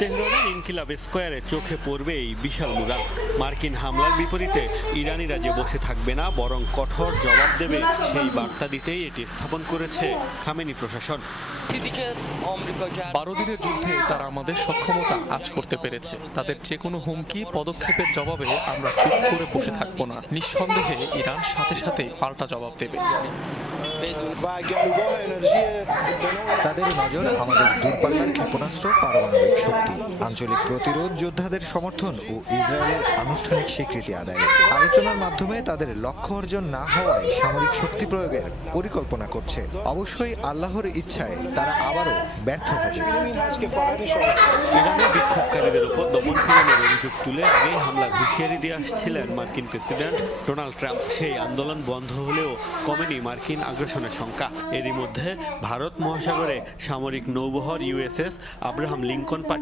তেহরানের ইনকিলাব স্কয়ারে চোখে পড়বে এই বিশাল মুরাল। মার্কিন হামলার বিপরীতে ইরানিরা যে বসে থাকবে না, বরং কঠোর জবাব দেবে, সেই বার্তা দিতেই এটি স্থাপন করেছে খামেনি প্রশাসন। 12 দিনের যুদ্ধে তারা আমাদের সক্ষমতা আঁচ করতে পেরেছে। তাদের যে কোনো হুমকি পদক্ষেপের জবাবে আমরা চুপ করে বসে থাকবো না। নিঃসন্দেহে ইরান সাথে সাথে পাল্টা জবাব দেবে। তাদের নজর আমাদের দূরপাল্লার ক্ষেপণাস্ত্র, পারমাণবিক শক্তি, আঞ্চলিক প্রতিরোধ, যোদ্ধাদের সমর্থন ও ইসরায়েলের আনুষ্ঠানিক স্বীকৃতি আদায়। আলোচনার মাধ্যমে তাদের লক্ষ্য অর্জন না হওয়ায় সামরিক শক্তি প্রয়োগের পরিকল্পনা করছে। অবশ্যই আল্লাহর ইচ্ছায় তারা আবারও ব্যর্থ হবে। ইরানের বিক্ষোভকারীদের উপর দমন-পীড়নের অভিযোগ তুলে আগেই হামলার হুঁশিয়ারি দিয়ে আসছিলেন মার্কিন প্রেসিডেন্ট ডোনাল্ড ট্রাম্প। সেই আন্দোলন বন্ধ হলেও কমেনি মার্কিন আগ্রাসনের শঙ্কা। এরই মধ্যে ভারত মহাসাগরে সামরিক নৌবহর ইউএসএস আব্রাহাম লিঙ্কন পাঠিয়ে